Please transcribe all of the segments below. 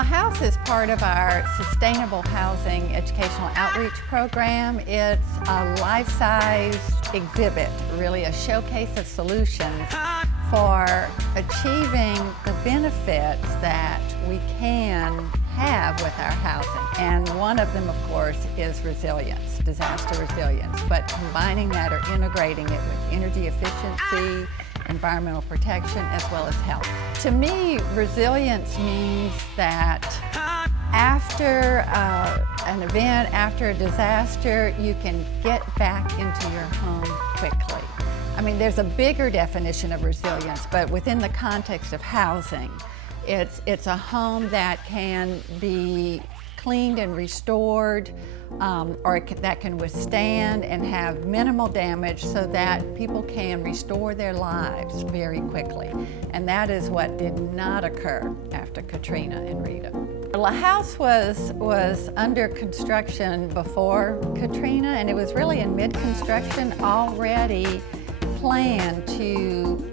La House is part of our Sustainable Housing Educational Outreach Program. It's a life-size exhibit, really a showcase of solutions for achieving the benefits that we can have with our housing. And one of them, of course, is resilience, disaster resilience, but combining that or integrating it with energy efficiency, environmental protection, as well as health. To me, resilience means that after an event, after a disaster, you can get back into your home quickly. I mean, there's a bigger definition of resilience, but within the context of housing, it's a home that can be cleaned and restored, or that can withstand and have minimal damage so that people can restore their lives very quickly. And that is what did not occur after Katrina and Rita. La House was under construction before Katrina, and it was really in mid-construction, already planned to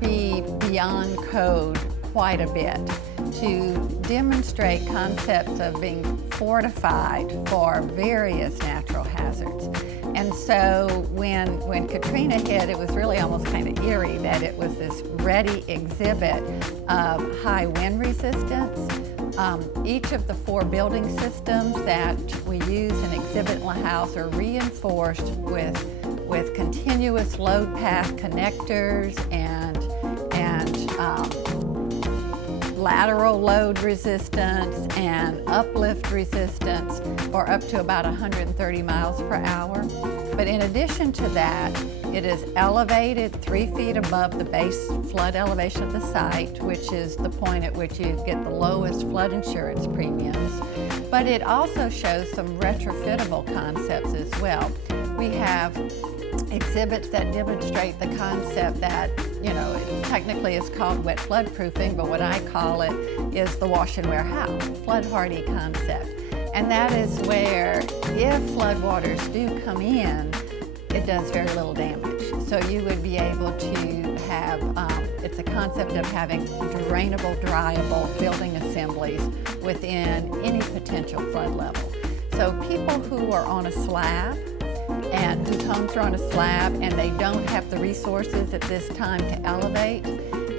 be beyond code quite a bit, to demonstrate concepts of being fortified for various natural hazards. And so when Katrina hit, it was really almost kind of eerie that it was this ready exhibit of high wind resistance. Each of the 4 building systems that we use and exhibit in La House are reinforced with continuous load path connectors and lateral load resistance and uplift resistance for up to about 130 miles per hour. But in addition to that, it is elevated 3 feet above the base flood elevation of the site, which is the point at which you get the lowest flood insurance premiums. But it also shows some retrofittable concepts as well. We have exhibits that demonstrate the concept that, it technically is called wet flood proofing, but what I call it is the wash and wear house, flood hardy concept. And that is where if floodwaters do come in, it does very little damage. So you would be able to have, it's a concept of having drainable, dryable building assemblies within any potential flood level. So people who are on a slab and whose homes are on a slab and they don't have the resources at this time to elevate,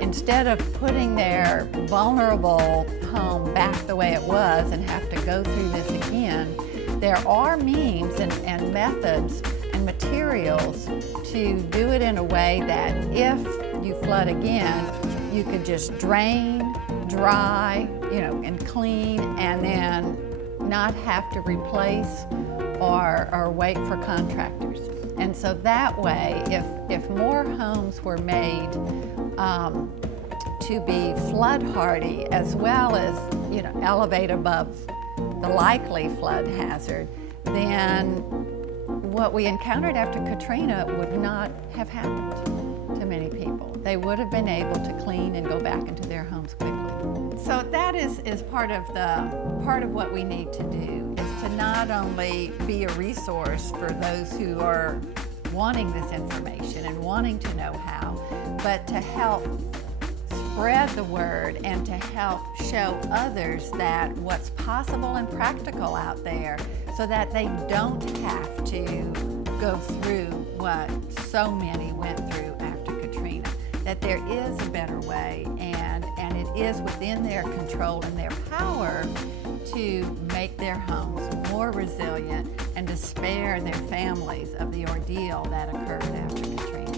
instead of putting their vulnerable home back the way it was and have to go through this again, there are means and methods and materials to do it in a way that if you flood again, you could just drain, dry, and clean, and then not have to replace or wait for contractors. And so that way, if more homes were made to be flood hardy as well as elevate above the likely flood hazard, then what we encountered after Katrina would not have happened to many people. They would have been able to clean and go back into their homes quickly. So that is part of what we need to do, is to not only be a resource for those who are wanting this information and wanting to know how, but to help spread the word and to help show others that what's possible and practical out there so that they don't have to go through what so many went through after Katrina, that there is a better way and it is within their control and their power to make their homes more resilient and to spare their families of the ordeal that occurred after Katrina.